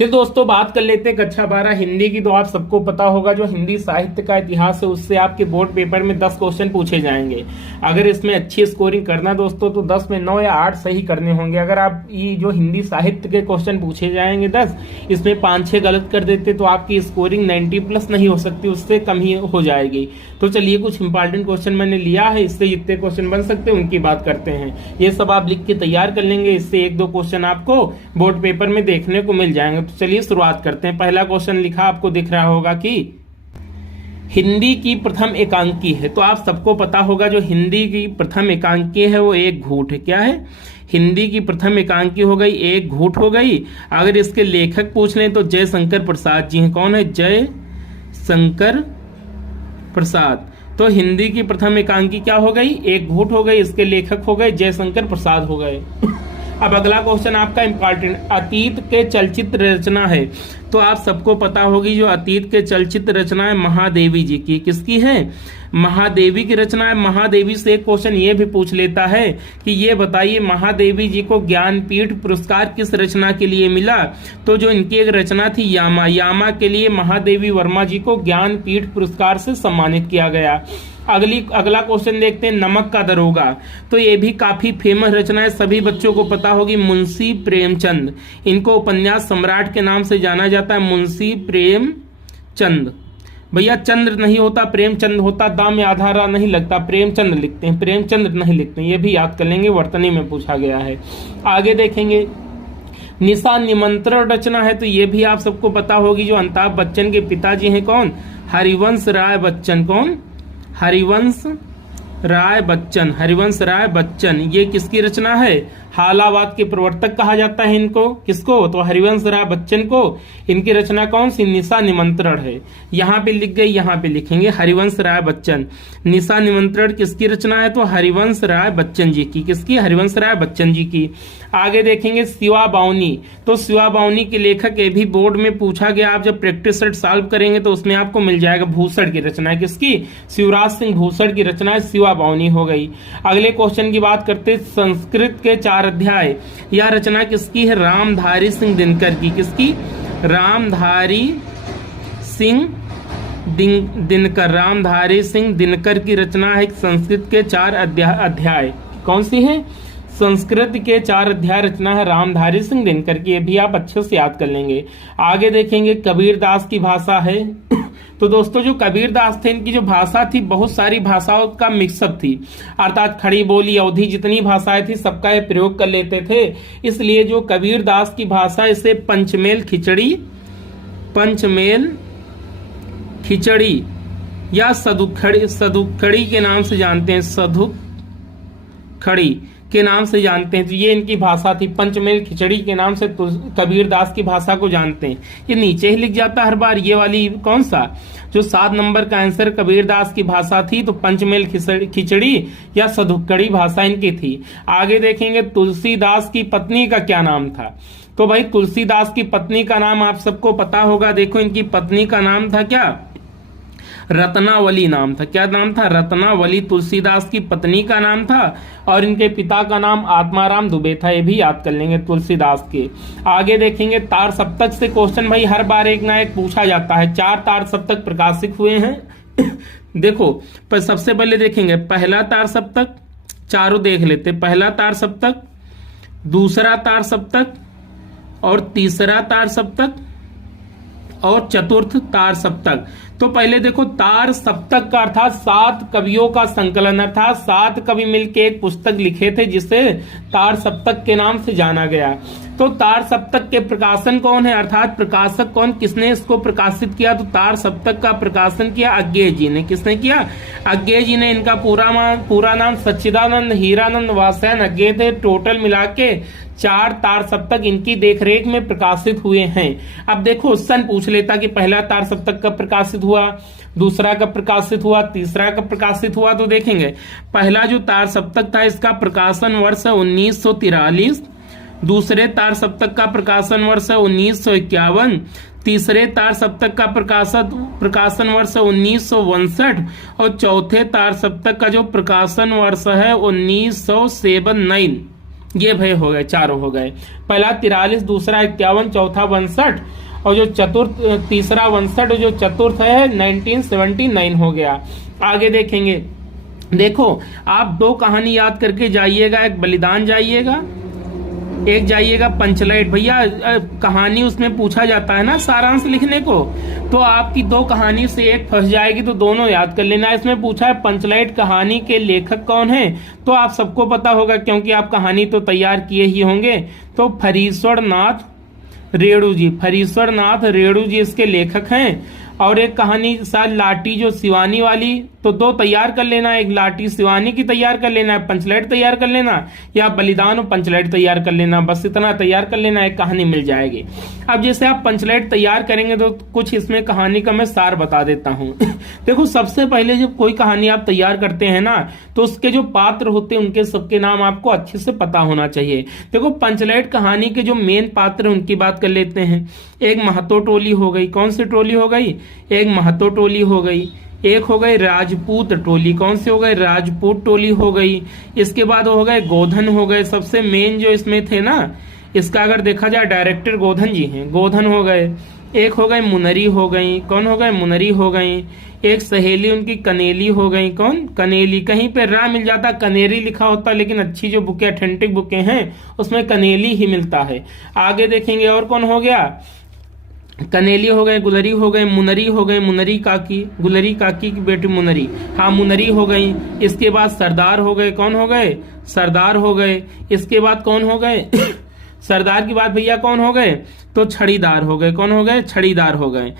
फिर दोस्तों बात कर लेते हैं कक्षा 12 हिंदी की। तो आप सबको पता होगा जो हिंदी साहित्य का इतिहास है उससे आपके बोर्ड पेपर में 10 क्वेश्चन पूछे जाएंगे। अगर इसमें अच्छी स्कोरिंग करना दोस्तों तो 10 में 9 या 8 सही करने होंगे। अगर आप ये जो हिंदी साहित्य के क्वेश्चन पूछे जाएंगे 10, इसमें 5-6 गलत कर देते तो आपकी स्कोरिंग 90+ नहीं हो सकती, उससे कम ही हो जाएगी। तो चलिए कुछ इंपॉर्टेंट क्वेश्चन मैंने लिया है, इससे जितने क्वेश्चन बन सकते हैं उनकी बात करते हैं। ये सब आप लिख के तैयार कर लेंगे, इससे 1-2 क्वेश्चन आपको बोर्ड पेपर में देखने को मिल जाएंगे। तो चलिए शुरुआत करते हैं। पहला क्वेश्चन लिखा आपको दिख रहा होगा कि हिंदी की प्रथम एकांकी है। तो आप सबको पता होगा जो हिंदी की प्रथम एकांकी है वो एक घूंट है। क्या है? हिंदी की प्रथम एकांकी हो गई एक घूंट हो गई। अगर इसके लेखक पूछ लें तो जयशंकर प्रसाद जी हैं। कौन है? जयशंकर प्रसाद। तो हिंदी की प्रथम एकांकी क्या हो गई? एक घूंट हो गई। इसके लेखक हो गए जयशंकर प्रसाद हो गए। अब अगला क्वेश्चन आपका इंपॉर्टेंट, अतीत के चलचित्र रचना है। तो आप सबको पता होगी जो अतीत के चलचित्र रचना है महादेवी जी की। किसकी है? महादेवी की रचना है। महादेवी से एक क्वेश्चन ये भी पूछ लेता है कि ये बताइए महादेवी जी को ज्ञानपीठ पुरस्कार किस रचना के लिए मिला? तो जो इनकी एक रचना थी यामा, यामा के लिए महादेवी वर्मा जी को ज्ञानपीठ पुरस्कार से सम्मानित किया गया। अगला क्वेश्चन देखते हैं, नमक का दरोगा। तो ये भी काफी फेमस रचना है, सभी बच्चों को पता होगी, मुंशी प्रेमचंद। इनको उपन्यास सम्राट के नाम से जाना जाता है, मुंशी प्रेमचंद। भैया चंद्र नहीं होता, प्रेमचंद होता, दाम में आधा रा नहीं लगता, प्रेमचंद लिखते हैं, प्रेमचंद नहीं लिखते हैं। ये भी याद कर लेंगे, वर्तनी में पूछा गया है। आगे देखेंगे, निशा निमंत्रण रचना है। तो ये भी आप सबको पता होगी, जो अमिताभ बच्चन के पिताजी हैं कौन? हरिवंश राय बच्चन। कौन? हरिवंश राय बच्चन। हरिवंश राय बच्चन ये किसकी रचना है? हालावाद के प्रवर्तक कहा जाता है इनको। किसको? तो हरिवंश राय बच्चन को। इनकी रचना कौन सी? निशा निमंत्रण है। यहाँ पे लिख गई, यहाँ पे लिखेंगे हरिवंश राय बच्चन। निशा निमंत्रण किसकी रचना है? तो हरिवंश राय बच्चन जी की। किसकी? हरिवंश राय बच्चन जी की। आगे देखेंगे शिवा बावनी। तो शिवा बावनी के लेखक ये भी बोर्ड में पूछा गया, आप जब प्रैक्टिस सेट सॉल्व करेंगे तो उसमें आपको मिल जाएगा। भूषण की रचना है। किसकी? शिवराज सिंह भूषण की रचना है, शिवा बावनी हो गई। अगले क्वेश्चन की बात करते, संस्कृत के 4 अध्याय। यह रचना किसकी है? रामधारी सिंह दिनकर की। किसकी? रामधारी सिंह दिनकर। रामधारी सिंह दिनकर की रचना है संस्कृत के 4 अध्याय। कौन सी है? संस्कृत के 4 अध्याय रचना है रामधारी सिंह दिनकर की। ये भी आप अच्छे से याद कर लेंगे। आगे देखेंगे, कबीरदास की भाषा है। तो दोस्तों जो कबीरदास थे इनकी जो भाषा थी बहुत सारी भाषाओं का मिक्सअप थी, अर्थात खड़ी बोली अवधी जितनी भाषाएं थी सबका ये प्रयोग कर लेते थे। इसलिए जो कबीरदास की भाषा इसे पंचमेल खिचड़ी या सदुखड़ी के नाम से जानते हैं। सदुखड़ी के नाम से जानते हैं। तो ये इनकी भाषा थी, पंचमेल खिचड़ी के नाम से कबीरदास की भाषा को जानते हैं। ये नीचे ही लिख जाता हर बार, ये वाली कौन सा जो 7 नंबर का आंसर कबीरदास की भाषा थी, तो पंचमेल खिचड़ी या सदुक्कड़ी भाषा इनकी थी। आगे देखेंगे, तुलसीदास की पत्नी का क्या नाम था? तो भाई तुलसीदास की पत्नी का नाम आप सबको पता होगा। देखो इनकी पत्नी का नाम था क्या? रत्नावली नाम था। क्या नाम था? रत्नावली तुलसीदास की पत्नी का नाम था। और इनके पिता का नाम आत्माराम दुबे था। ये भी याद कर लेंगे तुलसीदास के। आगे देखेंगे, तार सप्तक से क्वेश्चन भाई हर बार एक ना एक पूछा जाता है। 4 तार सप्तक प्रकाशित हुए हैं। देखो पर सबसे पहले देखेंगे पहला तार सप्तक, चारों देख लेते। पहला तार सप्तक, दूसरा तार सप्तक और तीसरा तार सप्तक और चतुर्थ तार सप्तक। तो पहले देखो तार सप्तक का अर्थात 7 कवियों का संकलन, अर्थात 7 कवि मिलकर एक पुस्तक लिखे थे जिसे तार सप्तक के नाम से जाना गया। तो तार सप्तक के प्रकाशन कौन है, अर्थात प्रकाशक कौन, किसने इसको प्रकाशित किया? तो तार सप्तक का प्रकाशन किया अज्ञेय जी ने। किसने किया? अज्ञेय जी ने। इनका पूरा नाम सच्चिदानंद हीरानंद वासैन अज्ञेय थे। टोटल मिला के 4 तार सप्तक इनकी देखरेख में प्रकाशित हुए हैं। अब देखो सन पूछ लेता कि पहला तार सप्तक कब प्रकाशित हुआ, दूसरा कब प्रकाशित हुआ, तीसरा कब प्रकाशित हुआ। तो देखेंगे पहला जो तार सप्तक था इसका प्रकाशन वर्ष 1943, दूसरे तार सप्तक का प्रकाशन वर्ष 1951, तीसरे तार सप्तक का प्रकाशन वर्ष 1962 और चौथे तार सप्तक का जो प्रकाशन वर्ष है 1979। ये भाई हो गए, चारों हो गए। पहला 43, दूसरा 51, चौथा 62 और जो चतुर्थ, तीसरा 62 और जो चतुर्थ है 1979 हो गया। आगे देखेंगे, देखो आप दो कहानी याद करके जाइएगा, एक बलिदान जाइएगा, एक जाइएगा पंचलाइट। भैया कहानी उसमें पूछा जाता है ना सारांश लिखने को, तो आपकी दो कहानी से एक फंस जाएगी तो दोनों याद कर लेना। इसमें पूछा है पंचलाइट कहानी के लेखक कौन है, तो आप सबको पता होगा क्योंकि आप कहानी तो तैयार किए ही होंगे। तो फरीश्वर नाथ रेणु जी, फरीश्वर नाथ रेणु जी इसके लेखक हैं। और एक कहानी शायद लाटी जो शिवानी वाली, तो दो तैयार कर लेना, एक लाटी शिवानी की तैयार कर लेना, पंचलाइट तैयार कर लेना, या बलिदान और पंचलाइट तैयार कर लेना, बस इतना तैयार कर लेना, एक कहानी मिल जाएगी। अब जैसे आप पंचलाइट तैयार करेंगे तो कुछ इसमें कहानी का मैं सार बता देता हूँ। देखो सबसे पहले जब कोई कहानी आप तैयार करते हैं ना, तो उसके जो पात्र होते हैं उनके सबके नाम आपको अच्छे से पता होना चाहिए। देखो पंचलाइट कहानी के जो मेन पात्र हैं उनकी बात कर लेते हैं। एक महतो टोली हो गई, कौन सी टोली हो गई, एक महतो टोली हो गई, एक हो गई राजपूत टोली, कौन सी हो गई, राजपूत टोली हो गई। इसके बाद हो गए गोधन हो गए, सबसे मेन जो इसमें थे ना, इसका अगर देखा जाए डायरेक्टर गोधन जी हैं, गोधन हो गए। एक हो गए मुनरी हो गई, कौन हो गए, मुनरी हो गई। एक सहेली उनकी कनेली हो गई, कौन, कनेली। कहीं पे रा मिल जाता, कनेरी लिखा होता, लेकिन अच्छी जो बुकें ऑथेंटिक बुकें हैं उसमें कनेली ही मिलता है। आगे देखेंगे और कौन हो गया, कनेली हो गए, गुलरी हो गए, मुनरी हो गए, मुनरी काकी, गुलरी काकी की बेटी मुनरी, हाँ मुनरी हो गई। इसके बाद सरदार हो गए, कौन हो गए, सरदार हो गए। इसके बाद कौन हो गए सरदार की बात भैया कौन हो गए, तो छड़ीदार हो गए, कौन हो गए, छड़ीदार हो गए।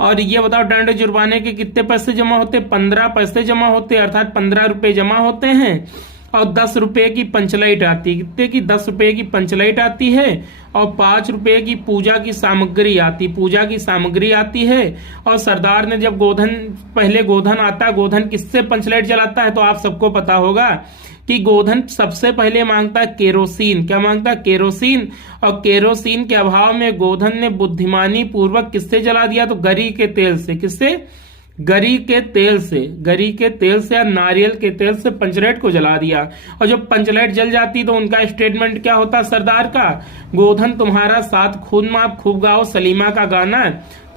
और ये बताओ दंड जुर्माने के कितने पैसे जमा होते, 15 पैसे जमा होते, अर्थात 15 रुपए जमा होते हैं। और 10 रुपए की पंचलाइट आती है, कितने की, 10 रुपए की पंचलाइट आती है। और 5 रुपए की पूजा की सामग्री आती, पूजा की सामग्री आती है। और सरदार ने जब गोधन, पहले गोधन आता है, गोधन किससे पंचलाइट जलाता है, तो आप सबको पता होगा कि गोधन सबसे पहले मांगता है केरोसिन, क्या मांगता है, केरोसिन। और केरोसिन के अभाव में गोधन ने बुद्धिमानी पूर्वक किससे जला दिया, तो गरी के तेल से, किससे, गरी के तेल से, गरी के तेल से या नारियल के तेल से पंचलाइट को जला दिया। और जब पंचलाइट जल जाती तो उनका स्टेटमेंट क्या होता सरदार का, गोधन तुम्हारा साथ खून माप खूब गाओ सलीमा का गाना।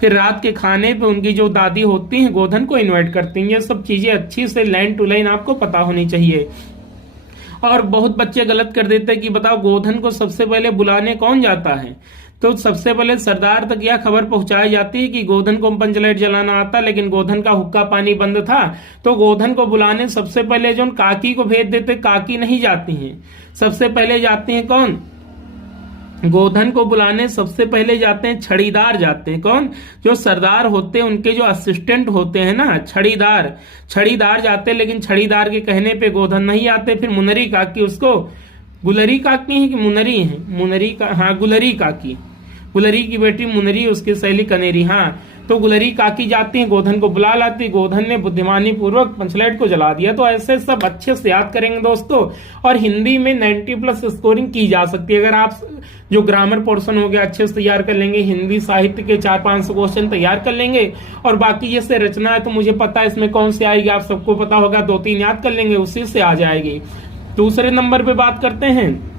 फिर रात के खाने पे उनकी जो दादी होती हैं गोधन को इनवाइट करती हैं। ये सब चीजें अच्छी से लाइन टू लाइन आपको पता होनी चाहिए। और बहुत बच्चे गलत कर देते हैं कि बताओ गोधन को सबसे पहले बुलाने कौन जाता है, तो सबसे पहले सरदार तक यह खबर पहुंचाई जाती है कि गोधन को पंचलाइट जलाना आता, लेकिन गोधन का हुक्का पानी बंद था। तो गोधन को बुलाने सबसे पहले जो काकी को भेज देते, काकी नहीं जाती हैं, सबसे पहले जाते हैं कौन, गोधन को बुलाने सबसे पहले जाते हैं छड़ीदार जाते हैं, कौन, जो सरदार होते हैं उनके जो असिस्टेंट होते हैं ना, छड़ीदार, छड़ीदार जाते हैं। लेकिन छड़ीदार के कहने पे गोधन नहीं आते। फिर मुनरी काकी, उसको गुलरी काकी है कि मुनरी है, मुनरी का, हाँ गुलरी काकी, गुलरी की बेटी मुनरी, उसकी सहेली कनेरी, हाँ। तो गुलरी काकी जाती है, गोधन को बुला लाती, गोधन ने बुद्धिमानी पूर्वक पंचलाइट को जला दिया। तो ऐसे सब अच्छे से याद करेंगे दोस्तों। और हिंदी में 90+ स्कोरिंग की जा सकती है अगर आप जो ग्रामर पोर्शन हो गया अच्छे से तैयार कर लेंगे, हिंदी साहित्य के 400-500 क्वेश्चन तैयार कर लेंगे। और बाकी जैसे रचना है तो मुझे पता है इसमें कौन सी आएगी, आप सबको पता होगा, 2-3 याद कर लेंगे, उसी से आ जाएगी। दूसरे नंबर पे बात करते हैं,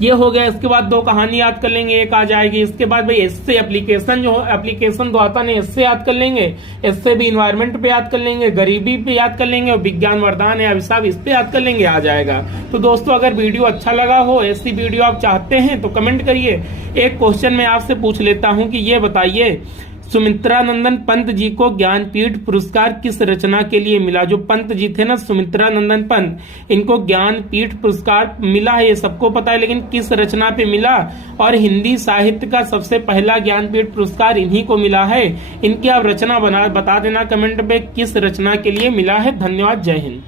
ये हो गया। इसके बाद 2 कहानी याद कर लेंगे, एक आ जाएगी। इसके बाद भाई एस्से एप्लीकेशन, जो एप्लीकेशन दो आता नहीं, एस्से याद कर लेंगे। एस्से भी इन्वायरमेंट पे याद कर लेंगे, गरीबी पे याद कर लेंगे, और विज्ञान वरदान या अभिशाप इस पे याद कर लेंगे, आ जाएगा। तो दोस्तों अगर वीडियो अच्छा लगा हो, ऐसी वीडियो आप चाहते हैं तो कमेंट करिए। एक क्वेश्चन मैं आपसे पूछ लेता हूँ कि ये बताइए, सुमित्रानंदन पंत जी को ज्ञानपीठ पुरस्कार किस रचना के लिए मिला। जो पंत जी थे ना, सुमित्रानंदन पंत, इनको ज्ञानपीठ पुरस्कार मिला है, ये सबको पता है, लेकिन किस रचना पे मिला। और हिंदी साहित्य का सबसे पहला ज्ञानपीठ पुरस्कार इन्हीं को मिला है। इनकी आप रचना बता देना कमेंट पे, किस रचना के लिए मिला है। धन्यवाद, जय हिंद।